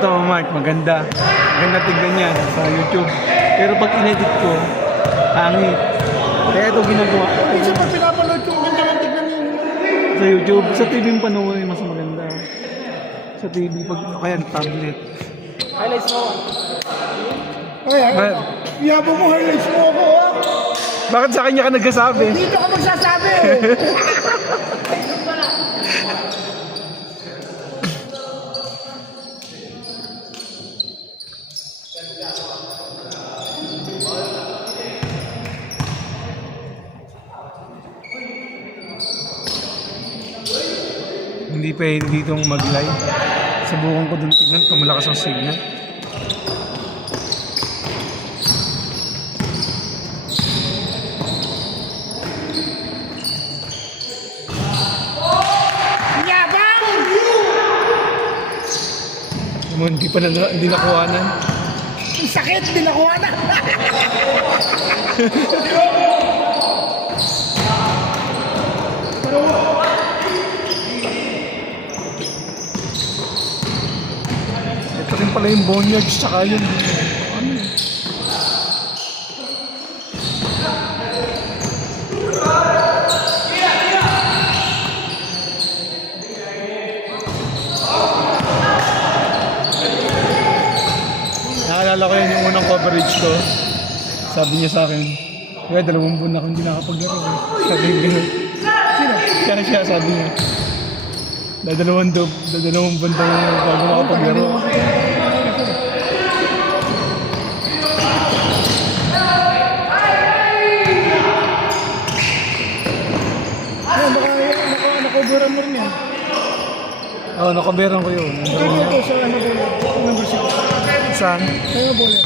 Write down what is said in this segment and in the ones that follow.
Ito, Mark, maganda. Maganda tignan yan sa YouTube. Pero pag inedit ko, hangit. Kaya ito ginagawa. Minsan pag pinapanood ko, ganda lang tignan yun. Sa YouTube, sa TV yung panoorin mas maganda. Sa TV, pag kaya tablet. Highlights mo. Ay, But, yabo mo, highlights mo ako, ha? bakit sa kanya ka nagkasabi? Dito ka magsasabi. Hindi pwede ditong mag-live. Subukan ko dun tignan kung malakas ang signal. Yabang! Hindi nakuhanan. Ang sakit, di nakuha na. Ito rin pala yung boneyards tsaka yun. Ano yun? Naalala ko yun yung unang coverage ko. Sabi niya sa akin, kaya 2 buwan na akong hindi nakapaglaro. Sabi niya, sino? Siya, sabi niya. Dadalawang buwan daw bago makapaglaro. Yan, baka nakoveran mo rin yan. Oo, nakaberan ko yun. Ito sa ano ba yun? Number 6. Saan? Kaya ball yan.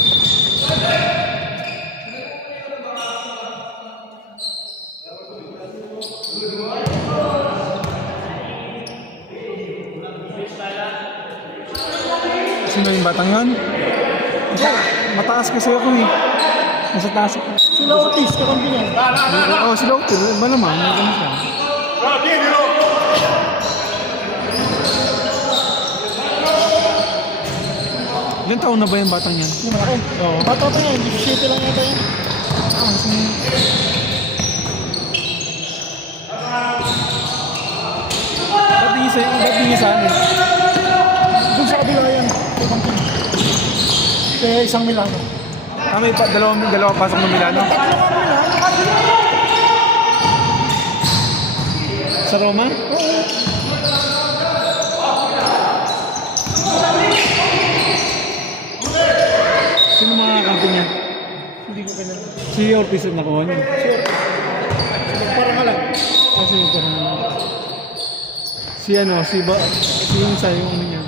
Sino yung batang yun? Mataas kasi ako eh. Nasa taas ako. Sila Otis, kakampi niya. Oo, sila Otis. Ba naman? May ganun siya. Ilan taon na ba yung batang yan? Yung malaki. Oo. Bata pa yan, 17 lang yata yan. Ba't di sa amin? Doon sa kabila yan, kakampi. Kaya isang Milano. May dalawang pasok ng Milano. Tatlo ka Milano. Sa Roma? Oo. Sino mga kampi niya? Hindi ko kailan. Si Ortiz ang nakuha niya. Sure. Parang alam. Kasi parang si yung sa yung ano niya.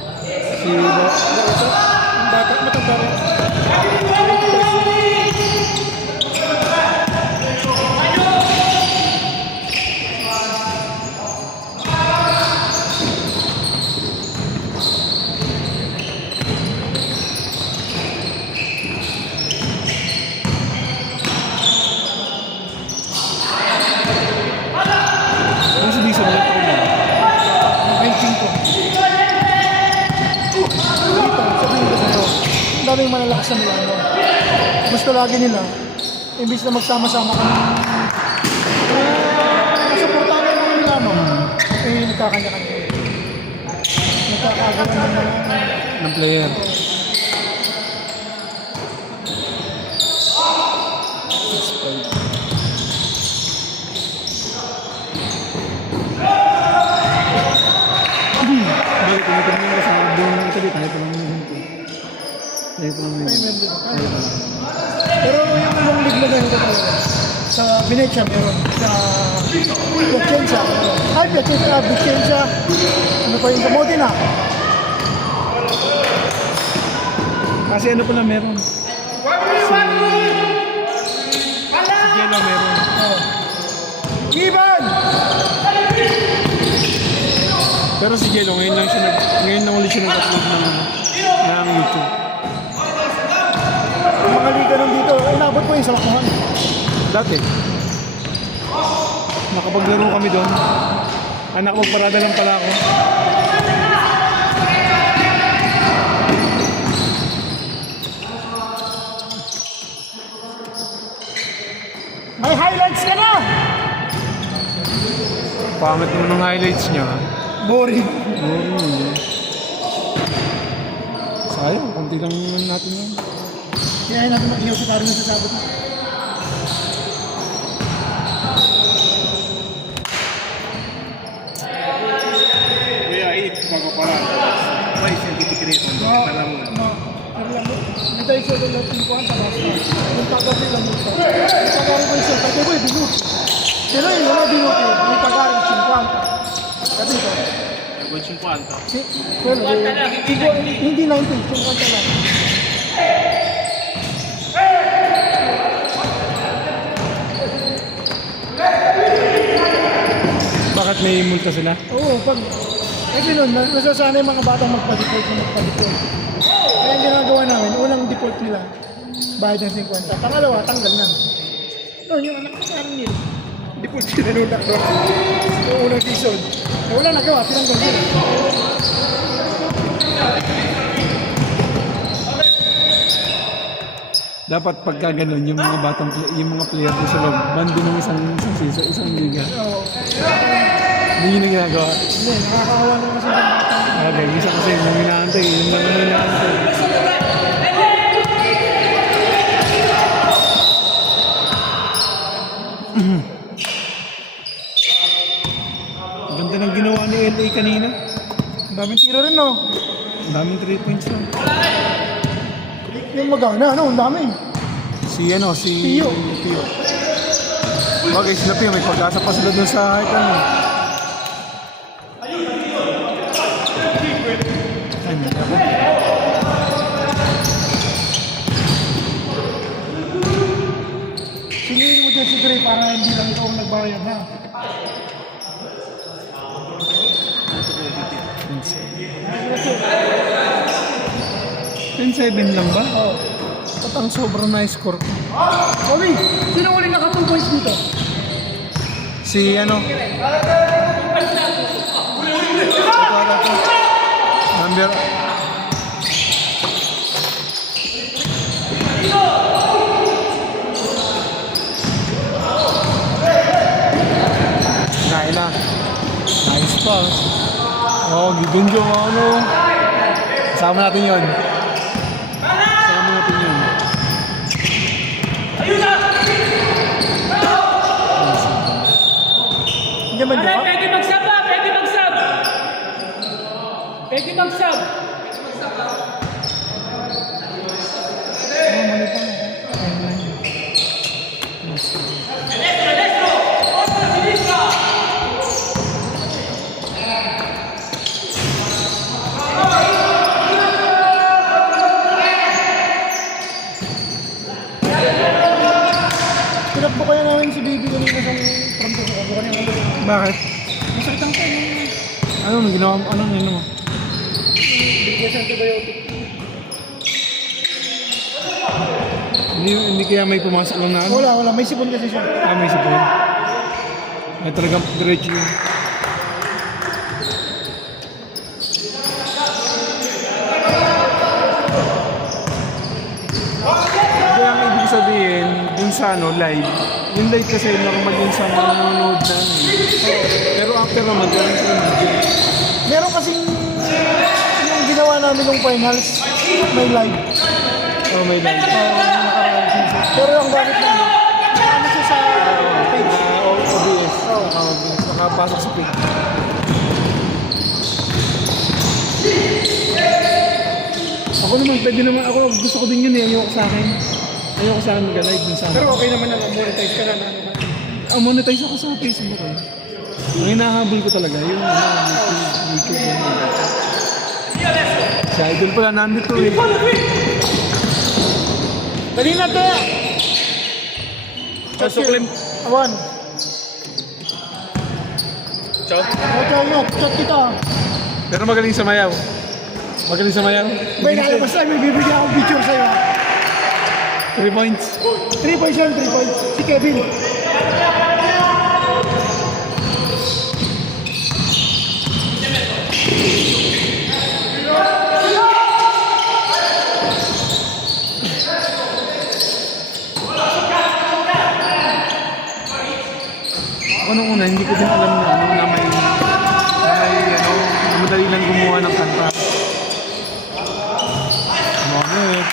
Ang bata, matanda rin. Ano si Disa ulit ako niya? 19 ko. Dito, sabihin ko sa'yo, ang daming malalakas na Milano. Gusto lagi nila, imbis na magsama-sama kami, nasuportahan ng mga Milano, eh nagkakanya-kanya. Nagkakagawa ng mga Ng player. Bakit tinitignan ko sa buong ng sabi, tayo pa lang yung hinto. Tayo pa lang yung hinto. Pero yung long league na ganito talaga. Sa Venezia meron. Sa Piacenza meron. Ay, Piacenza, Vicenza. Ano pa yung sa Modena? Kasi ano pala meron? Si Jello meron. Oh. Ivan! Pero si Jello, ngayon lang ulit siya nag-upload ng YouTube. Ang mga liga nung dito, inabot ko yung sa Lakuhan. Dati, nakapaglaro kami doon. Anak, magparada lang pala ako. May highlights ka na! Pangit naman ng highlights niya. Boring. Sayang, konti lang naman natin yan. Kaya natin mag-ihaw sa karin sa sabot. Kuya, bago pa lang. May certificate on No, alam mo. no. May tayo siya doon natin ko ang talas na. Yung tagarin lang ito. Yung tagarin ko yung siya. Kasi ko yung binut. Pero yung wala binut yun. Yung tagarin 50. Sabi ko. Nagod 50. Well, hindi 90. 50 lang. Bakit may multa sila? Oo, pag... Kasi nun, nasasanay mga batang magpa-default na magpa-default. Kaya ang ginagawa namin, unang default nila, bayad ng 50. Pangalawa, tanggal na. No, yung anak ko sa akin nila. Default sila nung doon. Yung unang season. Eh, wala nagawa, tinanggal nila. Dapat pagka ganun, yung mga batang yung mga player doon sa loob, bando ng isang season, isang liga. Oo. Hindi yun ang ginagawa. Hindi, nakakahawa naman kasi yung batang. Okay, isa kasi yung inaantay, yung mga inaantay. Ganda ng ginawa ni LA kanina. Ang daming tiro rin, no? Ang daming 3 points lang. Yung magana, ano? Ang dami. Si Pio. Pio. Bagay sila Pio, may pag-asa pa sila dun sa height ano. Ay, may ako. Singilin mo dyan si Dre para hindi lang ikaw ang nagbayad, ha? Kasi, 10-7 lang ba? oh. Ba't ang sobrang nice score? Bobby, sino ulit naka 2 points dito? Si ano? Number... Naila. Nice pass. Oh, gidun yung ano. Kasama natin yun. Kasama natin yun. Hindi man Aray, dyan. pwede mag-sub ba? Pwede mag-sub. Pwede mag-sub. Mali pa. Pinakbo kaya namin si Baby kanina sa trampo ko. Ano kanina ulo. Bakit? Masakit ang tayo. Ano nang ginawa mo? Ano nang mo? Bigyan sa antibiotic. Hindi kaya may pumasok lang na ano? Wala. May sipon kasi siya. May sipon. Ay talagang diretso yun. Kaya ang ibig sabihin, dun sa ano, live. Yung live kasi normal yun sa mga nanonood na ano. Pero after naman, gano'n sila mag-game. Meron kasing yung ginawa namin ng finals, may live. Oh, may live. Nakaraan season. Pero yung gamit namin, ano siya sa page. OBS. OBS. Nakapasok sa page. Ako naman, pwede naman. Ako gusto ko din yun eh. Ayoko sa akin. Ayoko sa akin mag-live dun sa akin. Pero okay naman na monetize ka na ano. Monetize ako sa Facebook eh. Ang hinahabol ko talaga, yung YouTube. Si Idol pala nandito eh. Dali na te! Suklim. Awan. Ciao. Okay nyo, chat kita. Pero magaling sa mayaw. Magaling sa mayaw. May nalabas tayo, may bibigyan akong picture sa'yo. 3 points. 3 points yan, 3 points. Si Kevin. una, hindi ko din alam na ano, na may madali lang gumawa ng kanta. Moment.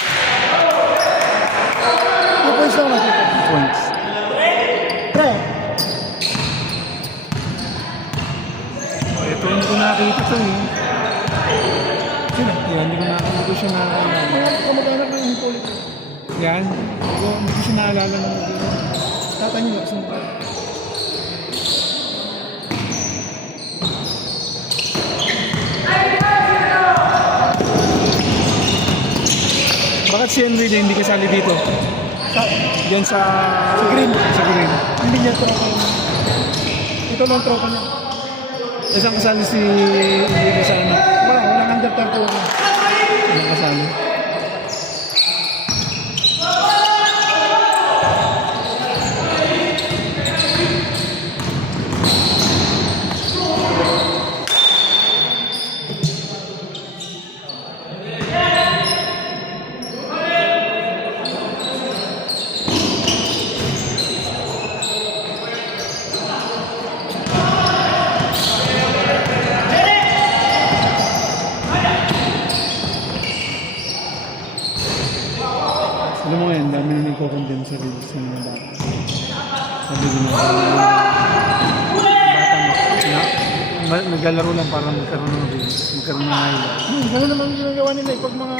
2 points lang natin. Points. Pre, Ito, hindi ko nakakita ito eh. sino? Yan, hindi ko siya naalala. Mga kamag-anak ng Hippolyte. Yan, hindi ko siya naalala na mag-iwan. Tata niyo, sino ba? Bakit si Henry na hindi kasali dito? Diyan sa Green. Sa Green. Hindi niya tropa. Ito lang tropa niya. Isang kasali si hindi sa ano? Walang under 31. Isang kasali. Alam mo ngayon, dami na nagko-condemn sa reels ng mga bata. Sabi ko na, naglalaro lang para magkaroon ng reels, magkaroon ng highlight. Gano'n naman yung ginagawa nila eh. Pag mga...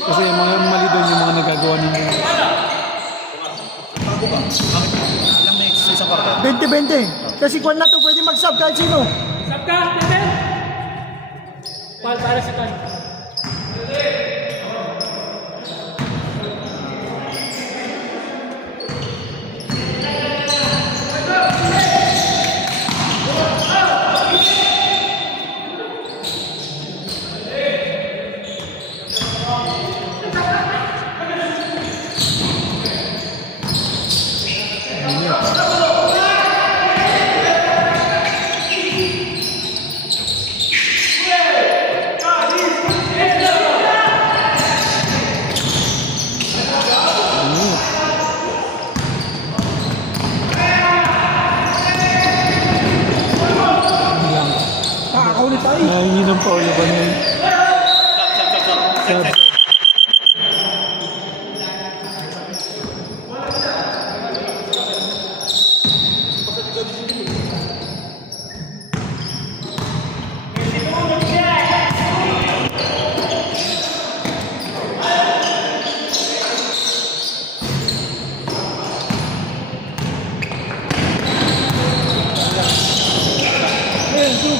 Kasi yung mga mali doon yung mga nagagawa ng reels. 20-20. Kasi kwan na to, pwede mag-sub kahit sino. Sab ka, Tete! Pal, para si Tan. Pakakaw ni tayo. Nahingi ng Paolo ba na yun? Sab. Ayan, two.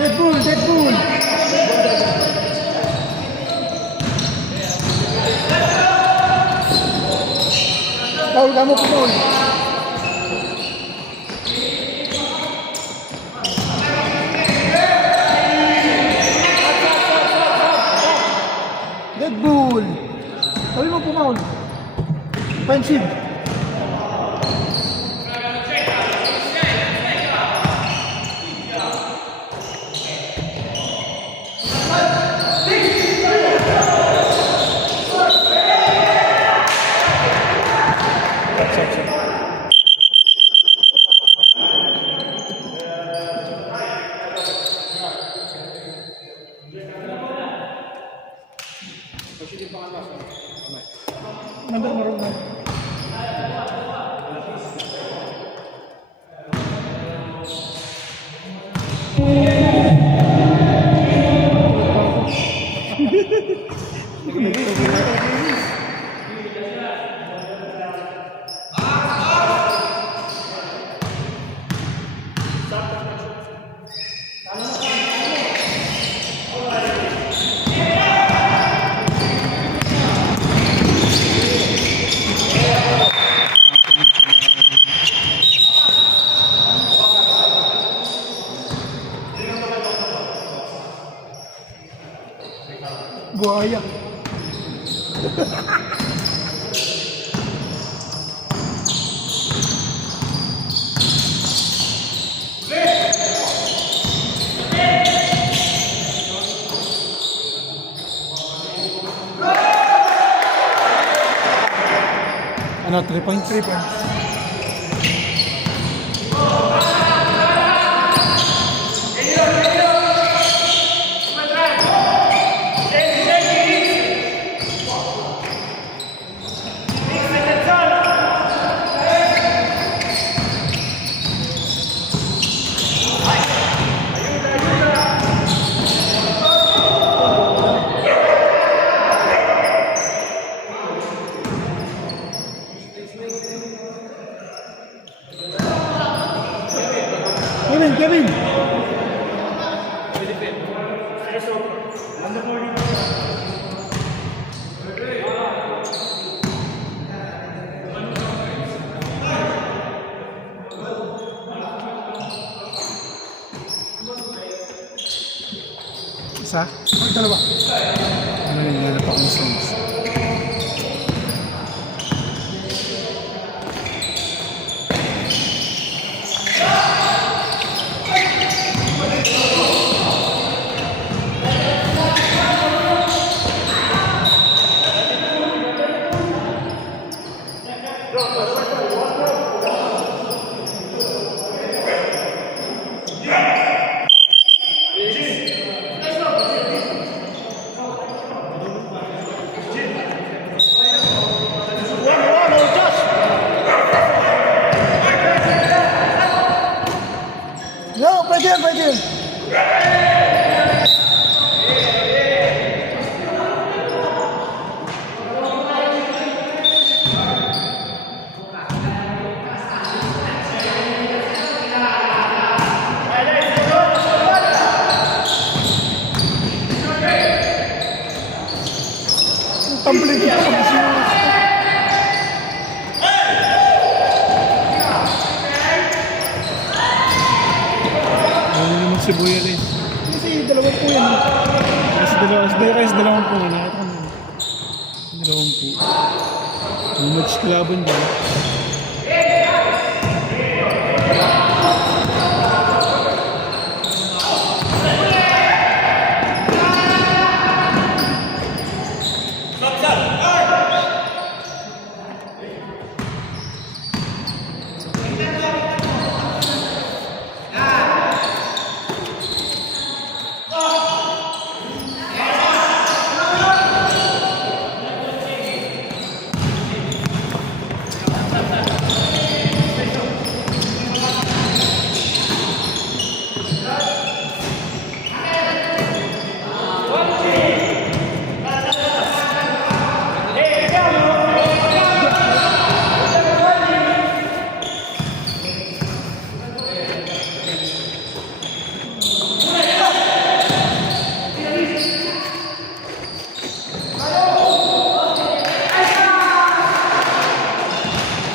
Deadpool, Deadpool. Paul, kamu po, Paul. Deadpool. Sabi mo po, Paul. Offensive. Number mo rin. Buhaya. Ano, 3 points? 3 points. Kevin, Kevin! Isa? Dalawa. Ano yun? Hanap ako ng songs. No, pwede yun, pwede yun. Tumbling ka sa masinong. Ano naman si Buya rin? Kasi dalawang po yan. Kasi dalawang po. Nakita ko naman. Dalawang po. Yung match kalaban ba?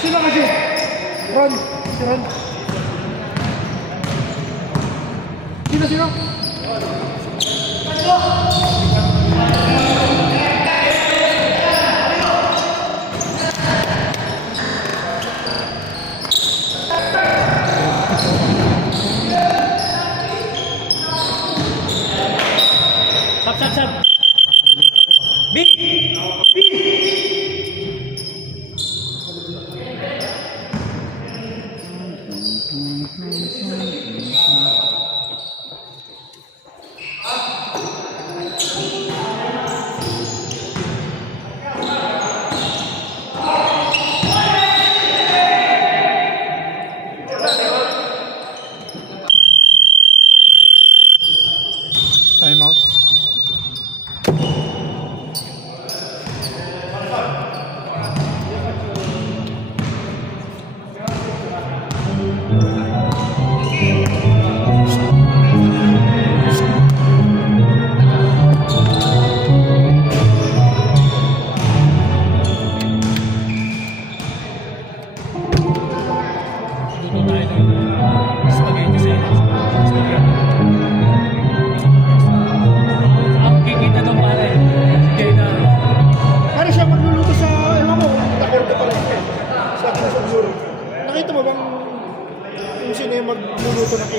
Sino kasi? Ron. Si Ron. Sino? Sap. B!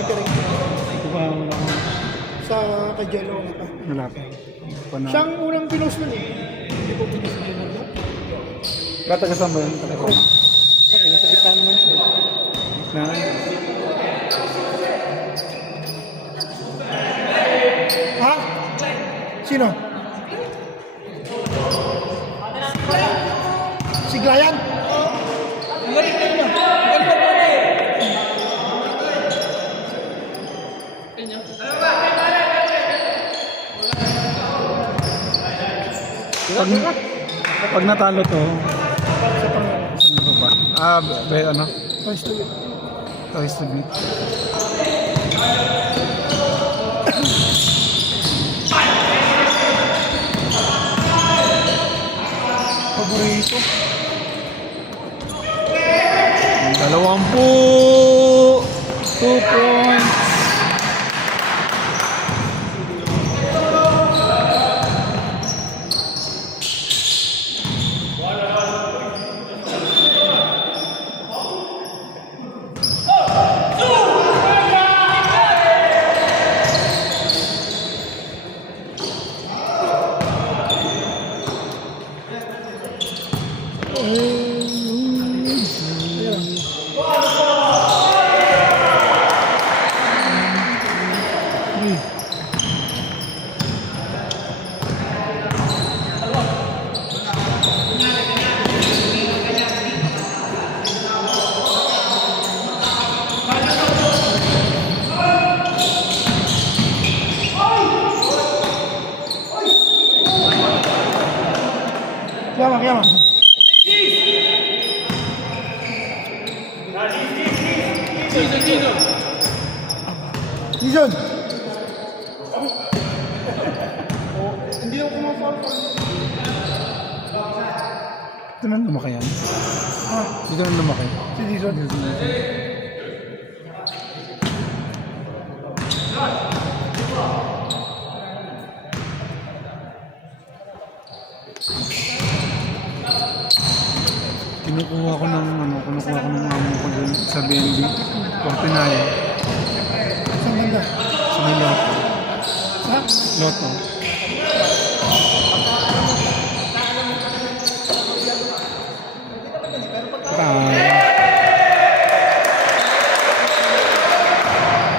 natitira Ito pa wala ko. sa kay Jello. Wala pa. Pana. Siyang unang pinost nun eh. Hindi po pinost niya na. Bata kasama yun. Talaga. Okay, nasa gitna naman siya. Na. Ha? Sino? Si Glayan? Pag, pag natalo to, saan ba ba? Ano? First to it. Toys to beat. Paborito. 2 points. Yaman, yaman. Dizon! Hindi ako kumapal. Ito na lumaki yan. Ha? Dito na lumaki. Si Dizon? Kinukuha ko ng amo ko dun sa BNB. Portinayo. Saan banda? Sa may loto. Sa? Loto.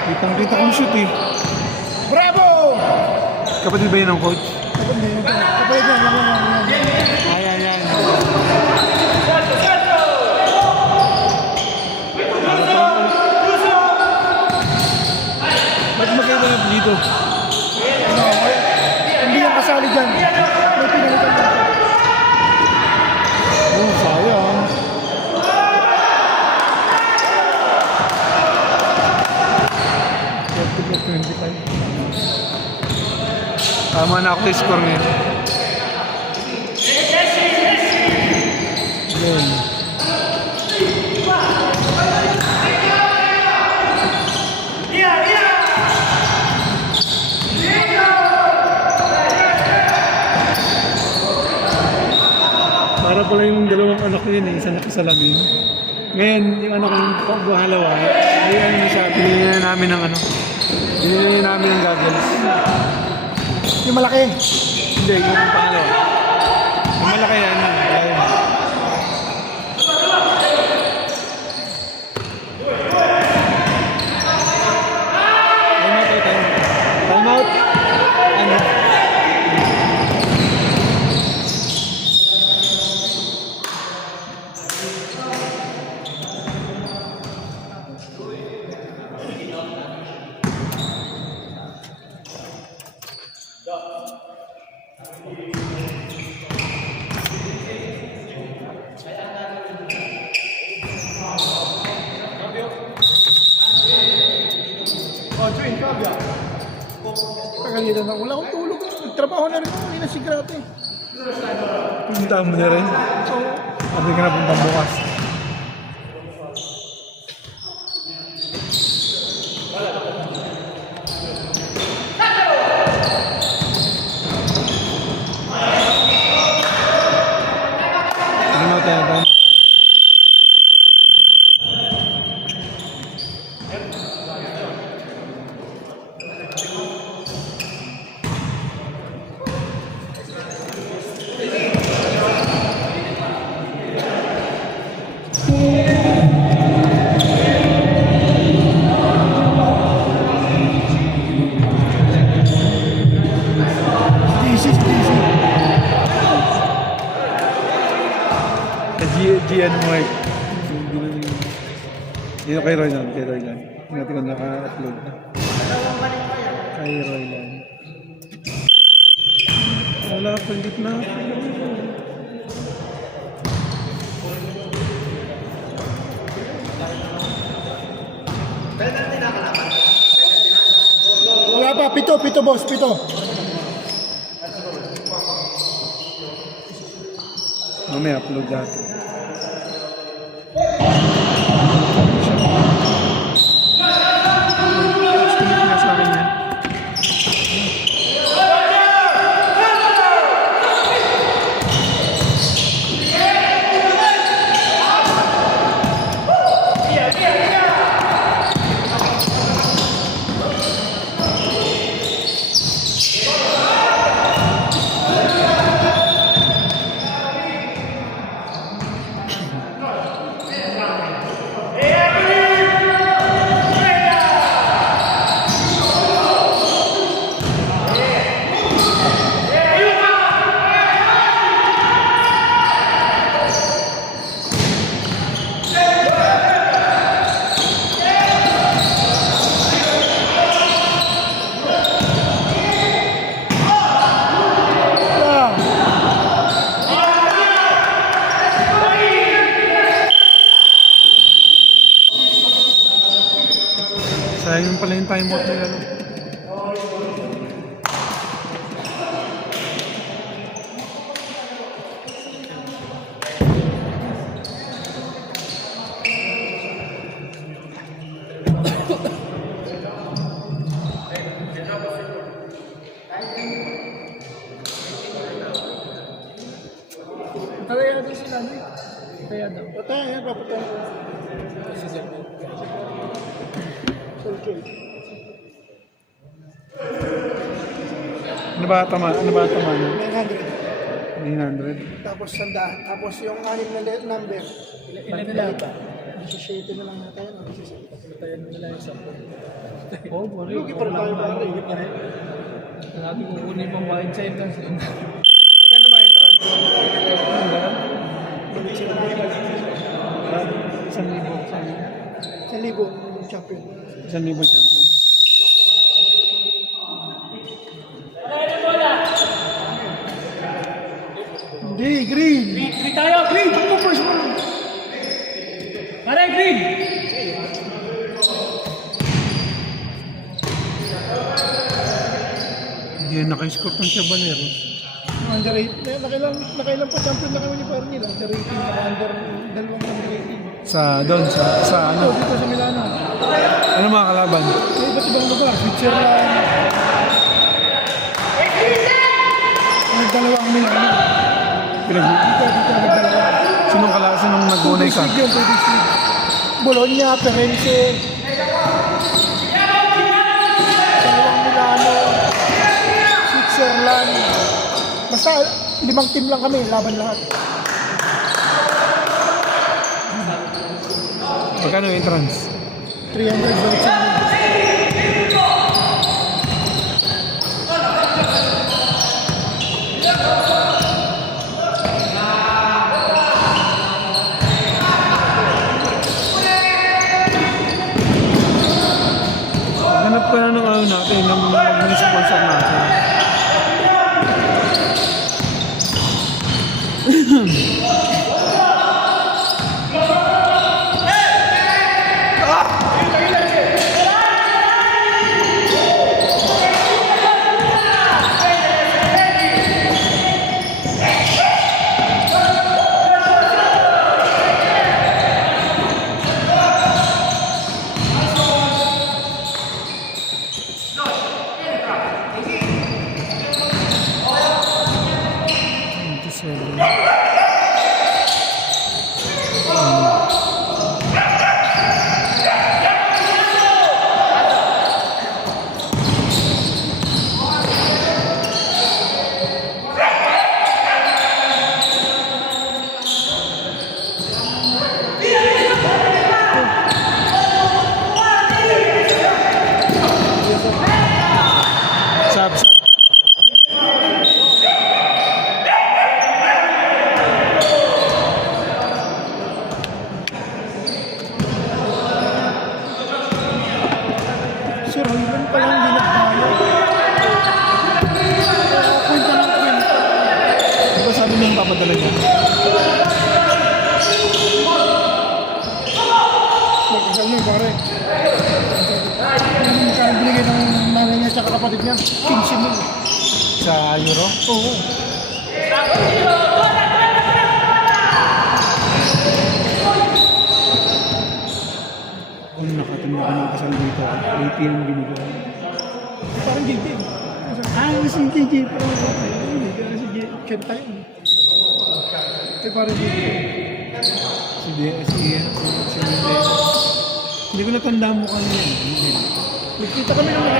Kitang-kita kong shoot eh. Bravo! Kapatid ba yun ng coach? Kapag yan, yan. Ayan. Ba't magkaiba na dito? Hindi yan kasali dyan. May pinalitan lang. Oh, sayang. Tama na ako sa score ngayon. Yun. Para pala yung dalawang anak ko yun eh, isa nakasalamin. Ngayon, yung anak ko yung buhalawa, ay ano na siya, binili na namin ng binili namin ng goggles. Yung malaki. Hindi, yung pangalawa. Yung malaki yan. Ayun. Time out. Ano? Kagalitan na. Wala akong tulog. Nagtrabaho na rin ako. Hindi na sigrate. Punta mo na rin. Sabi ka na puntang bukas. Ano tayo ba? Kay Roylan. Tingnan ko naka-upload na. Kay Roylan. Wala, pandit na. Wala pa, pito boss, pito. Mamaya upload natin. Estimate nga sa akin yan. Sayang pala yung time out nila. No? Kaya doon sila, no? Kaya daw. Patay, yan, papatay. Ano ba tama? 900. 900. Tapos 100. Tapos yung anim na number. Ilan nila ba? 17 na lang natin. 17. Tayo na lang yung 10. Oh, bari. Lugi pa rin tayo pare. Natin kukunin pang bayad sa entrance. Magkano ba yung trans? 1,000 yung champion. 1,000 champion. Hindi, green. Green tayo, green! Ano first one? Pare, green! Hindi yan naka-score ng Chabaneros. Underrated. Nakailan pa champion na kami ni Parang nila. Underrated na dalawang underrated. Sa ano? Dito sa Milano. Ano mga kalaban? May iba't ibang lugar. Switzerland. Nagdalawang Milano. Dito nagdalawa. Sinong nag-una isa? Pwede yun. Bologna, Firenze. Dalawang Milano. Switzerland. Basta 5 team lang kami. Laban lahat. Magkano yung entrance? 300 balik sa amin. Ganap ka na ng ano natin, ng mag-sponsor natin. Si Royman pa lang hindi nagbayad. Kwenta ng kwenta. Di ba sabi niya papadala niya? Magkasal na pare. Magkano binigay ng nanay niya tsaka kapatid niya? 15 mil. Sa Euro? Oo. Kung nakatanda ka ng kasal dito, 80 ang binigay. Parang gigi. Si JJ pa. Si JJ. Kenta yun. Parang gigi. Hindi ko natanda mo kanya. Hindi. Nagkita kami ng mga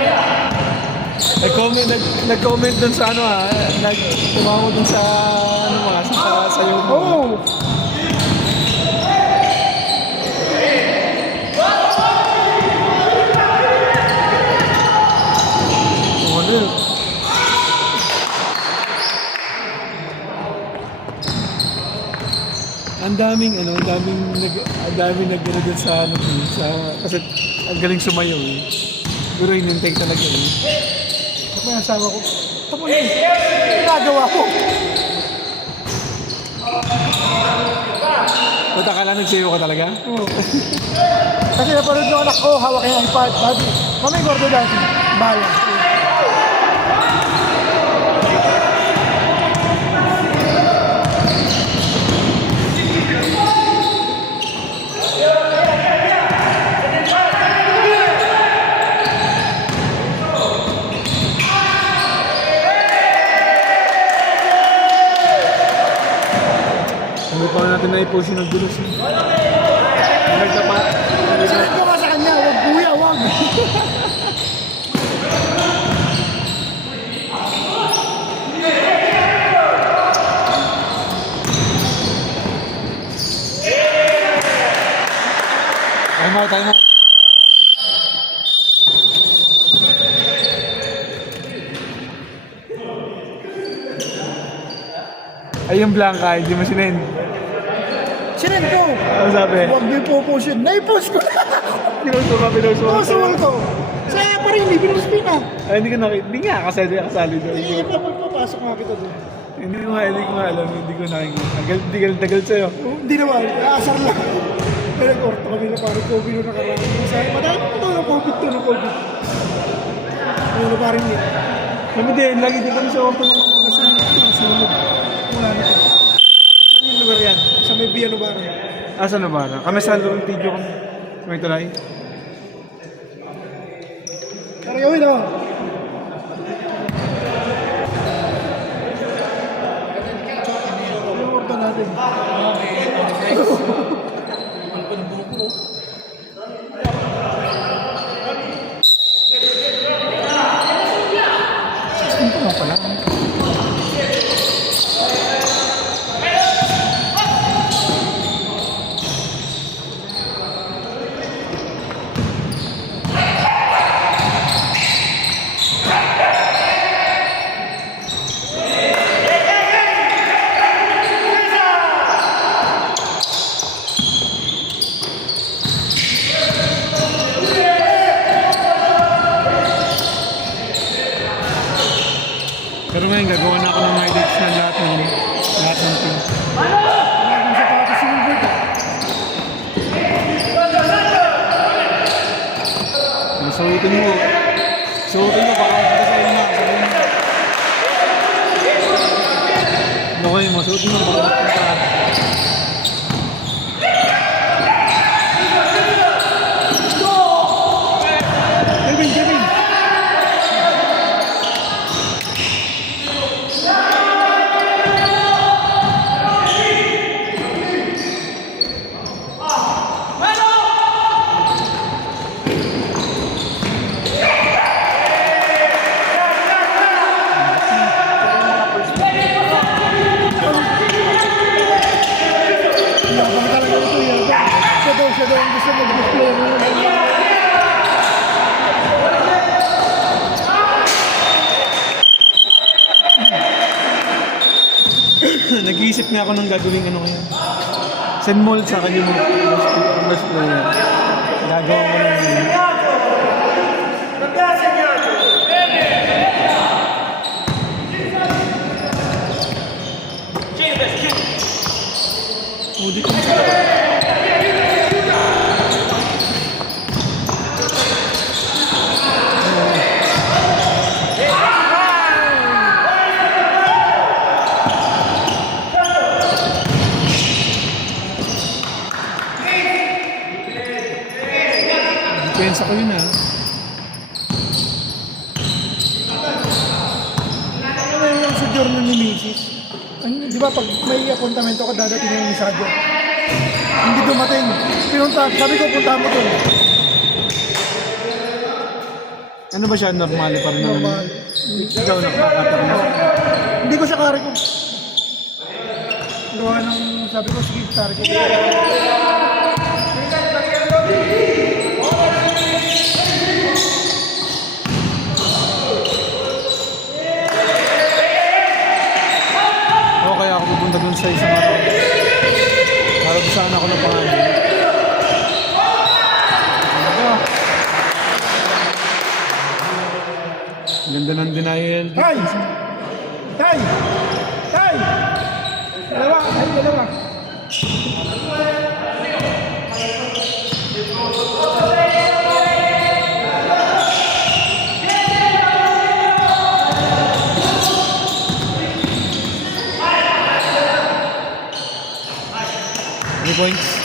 Nag-comment dun sa ano tumawag dun sa ano mga sa sayo mo. Oo. Model. Ang daming nag-ano dun sa ano kasi ang galing sumayaw eh. Pero hinintay talaga eh. Ako yung asawa ko. Tapos yun. Ginagawa ko. Punta ka lang, nagsayo ka talaga? Oo. Kasi napanood yung anak ko, hawak yung iPad. Dati, kami gordo dati. Bala. Hindi pa natin na-i-post yung nagdulos eh. Nagtapat. Sabi ko nga sa kanya, wag kuya, wag. Time out. Ay, yung Blanca, hindi mo sinend. Sinend ko. Ano sabi? Huwag niyo po-post yun. Na-post ko na. Pinost mo. Post ko. Saya pa rin, hindi pinost na. Ay, hindi nga kasali doon. Hindi na magpapasok nga kita doon. Hindi ko nga alam, hindi ko nakikita. Tagal sa'yo. Hindi naman, aasar lang. Pero nag-orto kami na parang COVID na nakaraan. Sabi, madami ito na COVID to, na COVID. Ano na parang yun. Kami din, lagi din kami sa orto ng mga Sunod. Wala na ito. Saan yung lugar yan? Sa may Biano Barang. Asa na ba? Kami sa loob video kami. Sa may tulay. Parang gawin ako. Ano yung orto natin? Ito nga pala. Pero ngayon gagawa na ako ng highlights na lahat ng team. Laging sa pati silver. Suotin mo baka magpasayin na. Okay mo, suotin mo baka magpasayin. Kevin! Yabang talaga ito yun. Siya daw ang gusto mag-display. Nag-iisip nga ako ng gagawin ano ngayon. Send mo sa akin yung mas player. Gagawa ko lang yun. misis. Di ba pag may apuntamento ka, dadating yung misado. Hindi dumating. Sabi ko, punta mo doon. Ano ba siya? Normal pa rin naman. Normal. Ikaw nakakatawa mo. Hindi ko siya kari ko. Gawa ng, sabi ko, sige, kari ko. O kaya ako pupunta dun sa isang araw. Para saan ako ng pangalan. Ganda ng denial. Tay! Tay! Tay! Dalawa! Ay, dalawa! Three points.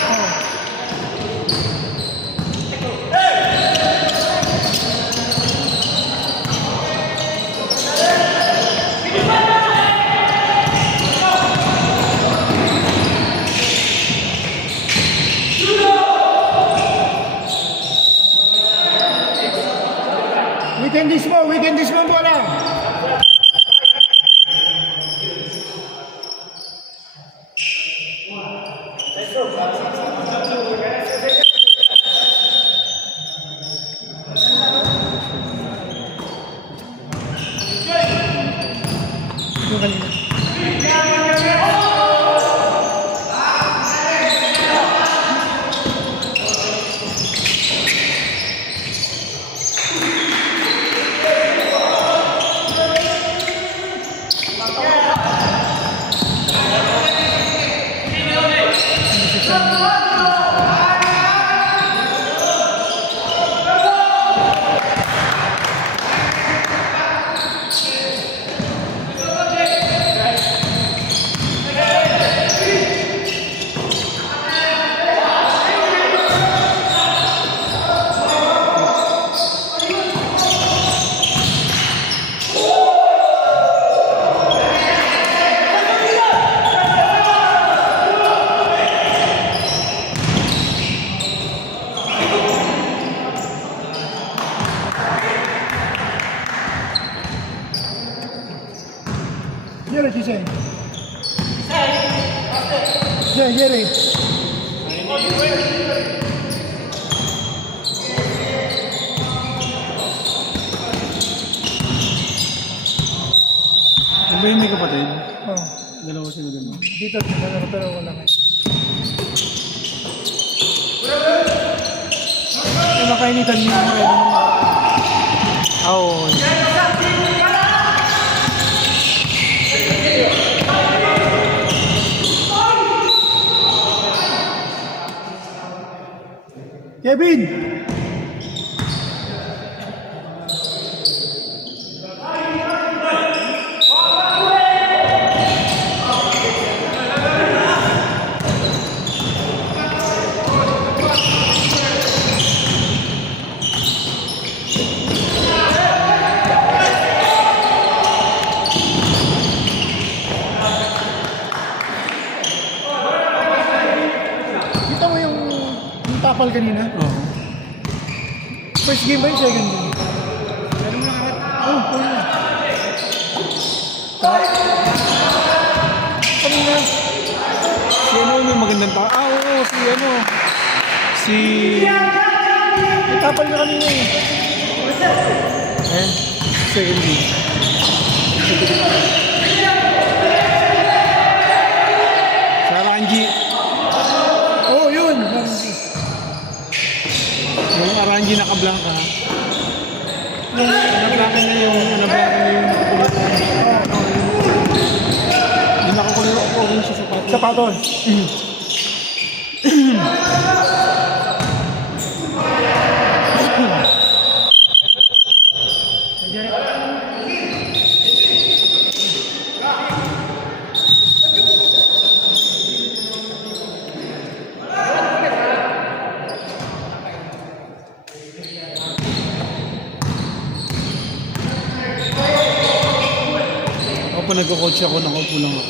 Weekend this mo bola! Yung kanina. Yere Giselle. Yere. Ano ba yung may kapatid? Oh, Dalawa sila dun. dito pero wala kayo. Nakainitan niyo yung mga Oo. Kevin! Kita mo yung tapal kanina? Oo. First game ba yung second game? Oh, pwede na. Kanina. Si ano yung magandang tao? Oo, si ano. Si... May tapal na kanina eh. Eh, second game. Sa Aranji. Oo, yun. Randy. Yung Aranji naka-blanca. Naka-blanca na yung... Naka-blanca na yung... Yung nakakulong ako rin sa sapatos. Sapatos. pa nagko-coach ako, nakaupo lang ako.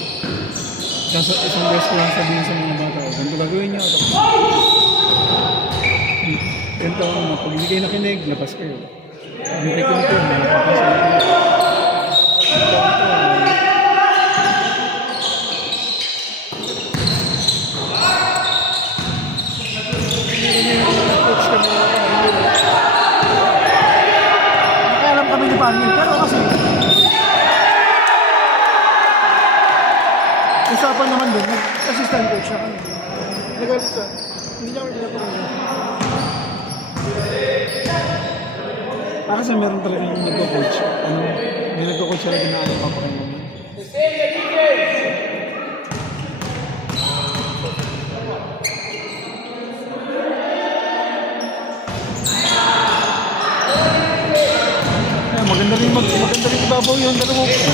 Isang beses ko lang sabihin sa mga bata, ganito gagawin niyo. Ganito, pag hindi kayo nakinig, labas kayo. Pag hindi kayo nakinig, napapasa kayo. Coach kami. Nakaalam kami ni Pangil, pero kasi usapan naman din, assistant coach siya kami. Nagalit siya. Hindi niya kami pinapakunin. Kasi meron talaga yung nagko-coach. May nagko-coach talaga na ayaw papakinggan mo. Maganda rin ibabaw yun, dalawa ko.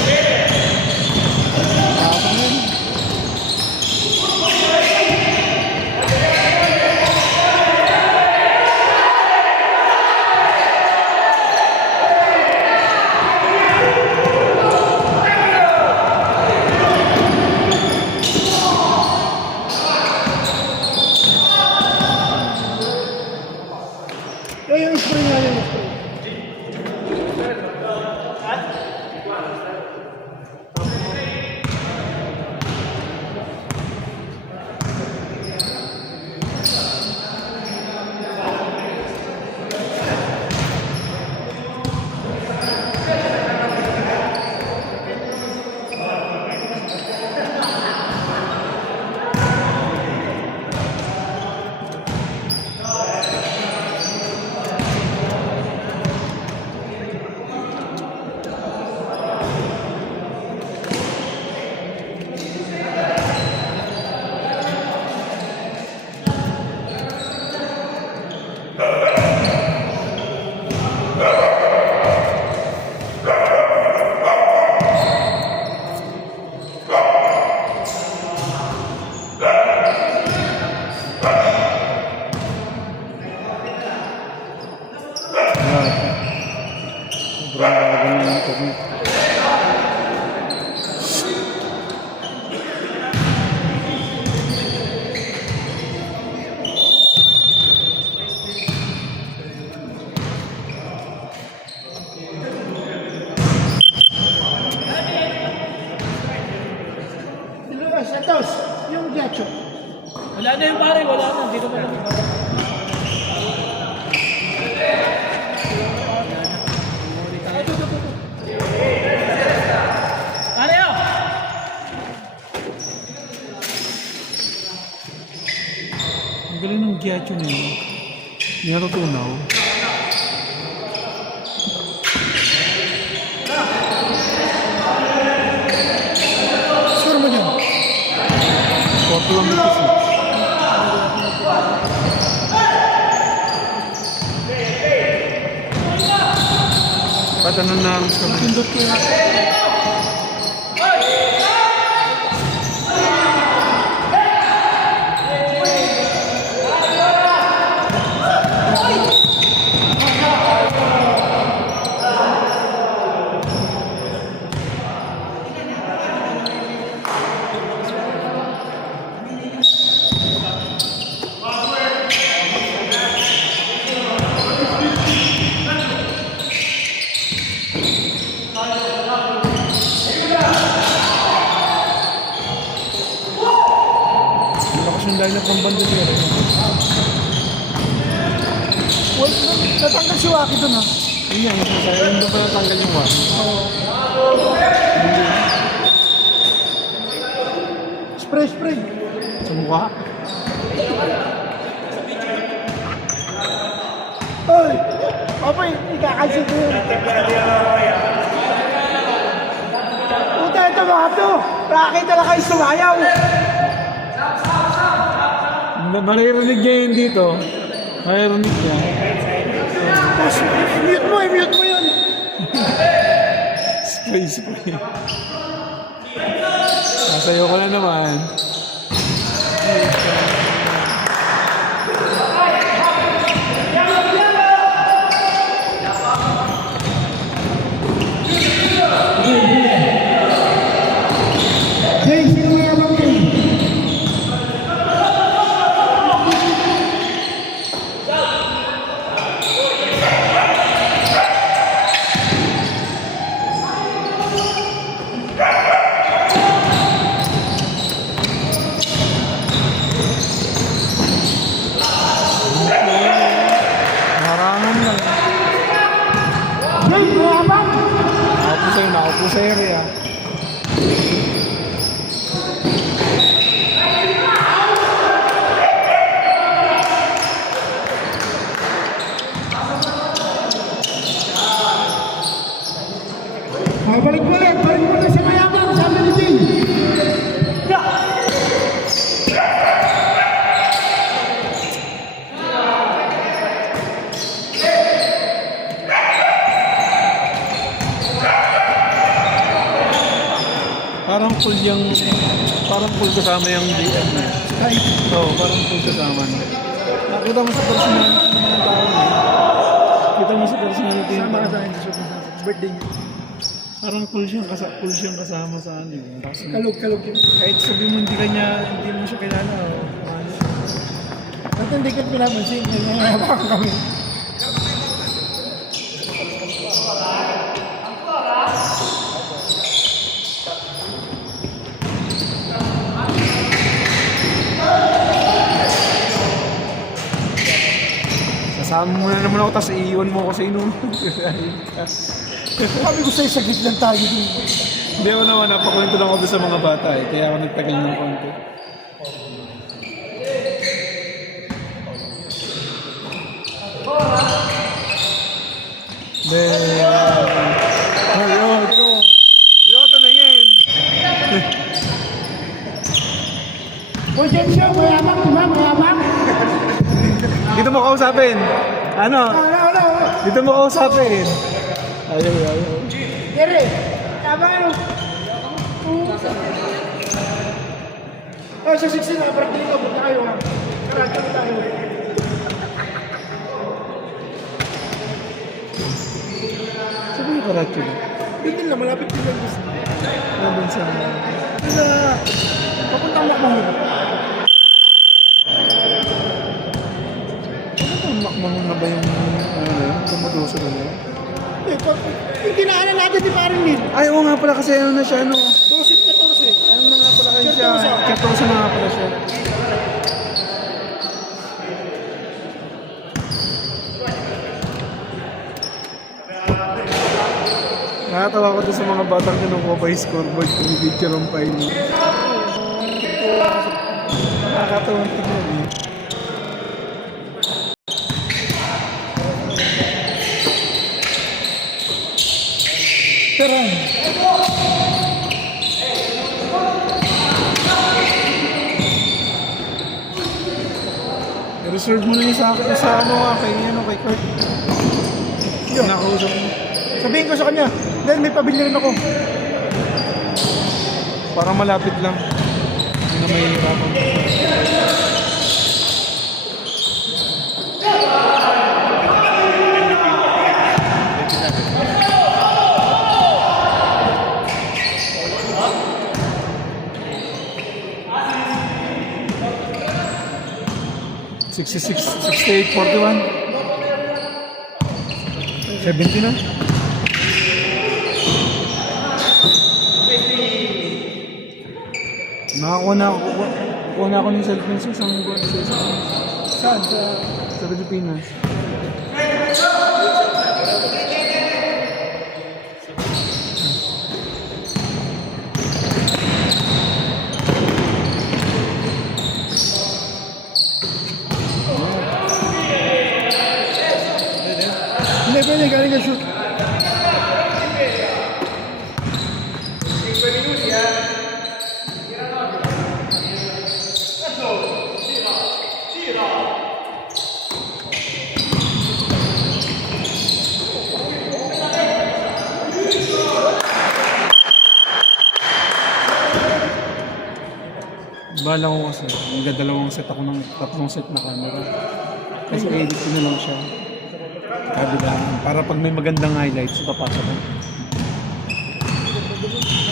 Kaya yung spray nga yung spray. Sobrang bagal na yung technique. Santos, yung Diacho. Wala na yung pare, wala na. Dito na lang. Ano yun? Ang galing ng Giacho na yun. Hindi natutunaw. Sure mo dyan? 4 lang ito siya. Ba't ano na ang kami? Pindot ko yun. Lakas yung line up ng banda nila. Well, natanggal si Waki dun ha. Yun yan, yung doon pa natanggal yung one. Spray, spray. Sa mukha. Oy! Oy, ikakalsin ko yun. Puta ito mga to. Rocky talaga kayo sumayaw. Maririnig niya yun dito. Maririnig niya. Tapos, i-mute mo yun. Spray. Nasayo ko na naman. Jake, mayabang! Nakaupo sa area. Balik mo na si mayabang, sabi ni Jake. Parang full kasama yung DM niya. Ay, Oo, parang full kasama na. Nakita mo sa personality ng mga tao niya. Kita mo sa personality ng sama tao. ka sa akin sa shoot na birthday niya. Parang full siyang kasama sa ano. Tapos, Kalog yun. kahit sabi mo hindi mo siya kilala. Ano. At hindi ka pinapansin, mayabang kami. Kasama mo na naman ako, tapos iiwan mo ako sa inuman. Sabi ko sa'yo, sa gitlang tayo din. Hindi ako naman, napakwento lang ako doon sa mga bata eh. Kaya ako nagtagal ng konti. Hindi ako tumingin. Boy, Jake siya, mayabang, diba? Mayabang. Dito mo kausapin. Ano? Ano? Dito mo kausapin. Ayaw. Gere, mayabang ano? Oh, sa 16 na, parang dito, punta kayo ha. Karadyo na tayo. Sabi ko karatyo na. Dito lang, malapit din lang. Nandun sa... Sa, papunta mo ako. Makmahon na ba yung... Ano yun? Tumuduso na yun? Yung kinaanan natin di parang nil. Ay, oo nga pala kasi ano na siya, ano? 12-14. Ano na nga pala kayo siya? Kertosa. Kertosa na nga pala siya. Nakatawa ko doon sa mga batang kinukuha pa yung scoreboard kung picture ang file mo. Nakakatawa tingnan eh. Teran. Reserve mo na yung sa akin, sa ano nga, kay Kurt. Yo. Nakausap mo. Sabihin ko sa kanya, dahil may pabili rin ako. Parang malapit lang. Hindi na may hirapan. $66, $68, $41. 70 na. Nakakuha na ako ng cellphone sa isang buwan Saan? sa Pilipinas. Hindi pwede, galing ka shoot. Bala ko kasi, nagdadalawang set ako ng tatlong set na camera. Kasi edit ko na lang siya. Kabilaan. Para pag may magandang highlights, ipapasok ko.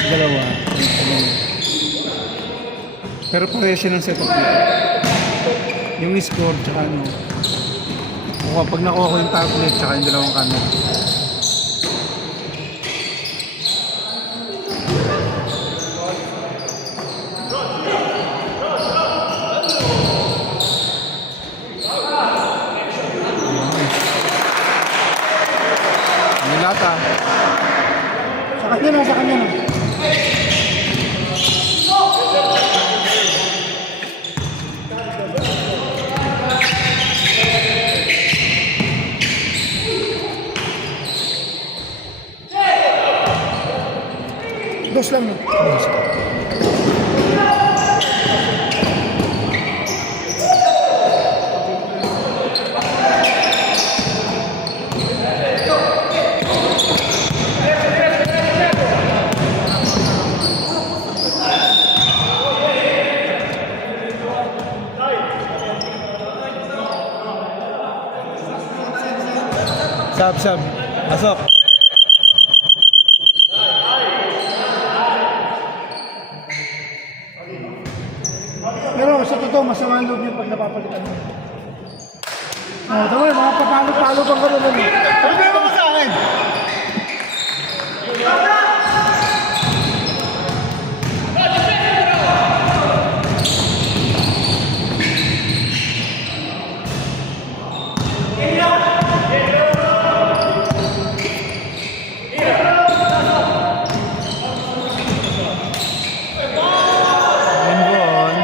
Dalawa. Pero pareha siya ng setup dito. Yung score, tsaka ano. Pag nakuha ko yung tablet, tsaka yung dalawang camera. bata. Sa kanya na, sa kanya na. Dos lang yun. Sab. Pasok. Pero sa totoo, masama ang loob niya pag napapalitan mo. Tama, mga papalo-palo pang gano'n mo. Ano mo sa akin? Ayun.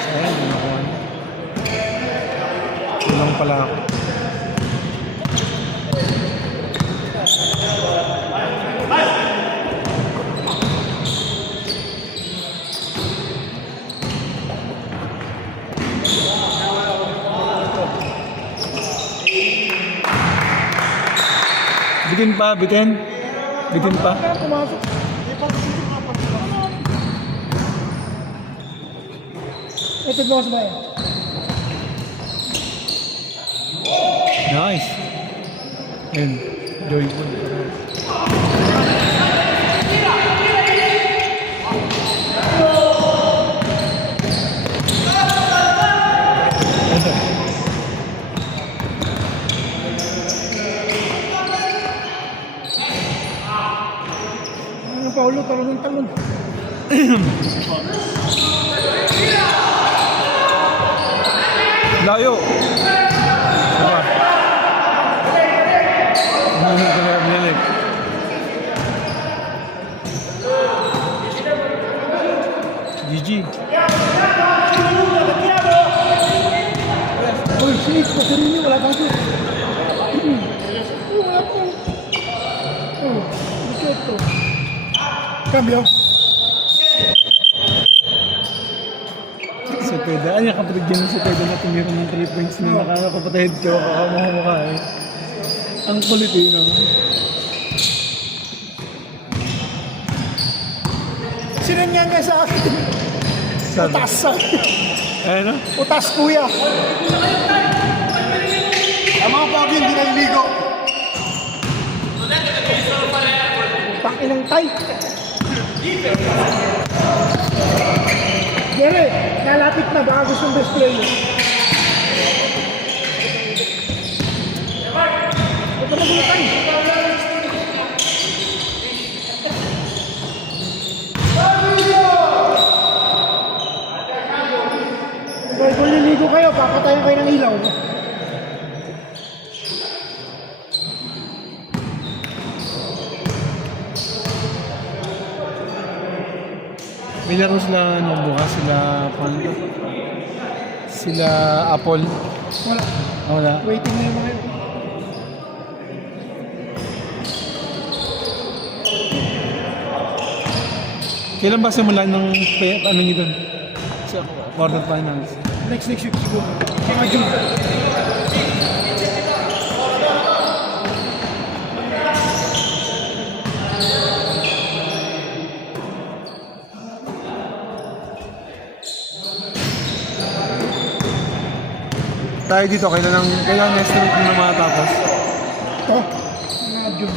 Sayang, hindi nakuha. Kulang pala ako. Bitin pa, bitin. Bitin pa. Pumasok. Ito mo sa bayan. Nice. And joyful. Ang Paulo, parang talon. Layo. Apa? Ini kena balik. GG. Uy, Snake, pasunin niyo, wala kang shoot. Wala po. Oh, ito. Cambio. Si Peda. Ay, kapatid yan si Peda na tumira ng 3 points na nakakapatid ko. Kakamukha eh. Ang kulit eh naman. Sinanyan niya sa akin. Sabi. Utas sa Ano? Utas, kuya. Ang mga pogi hindi naliligo. Pakinang tight. Gere, nalapit na. Baka gustong best player. Ito na gulutan. Kung niligo kayo, papatayan kayo ng ilaw. May laro sila ano, bukas sila Pando. Sila Apple. Wala. Ah, wala. Waiting na yung mga yun. Kailan ba simulan ng ano nyo dun? Sa quarter finals? Next week siguro. Mga June. Tayo dito, kailan next week na matapos? Ito. Mga June.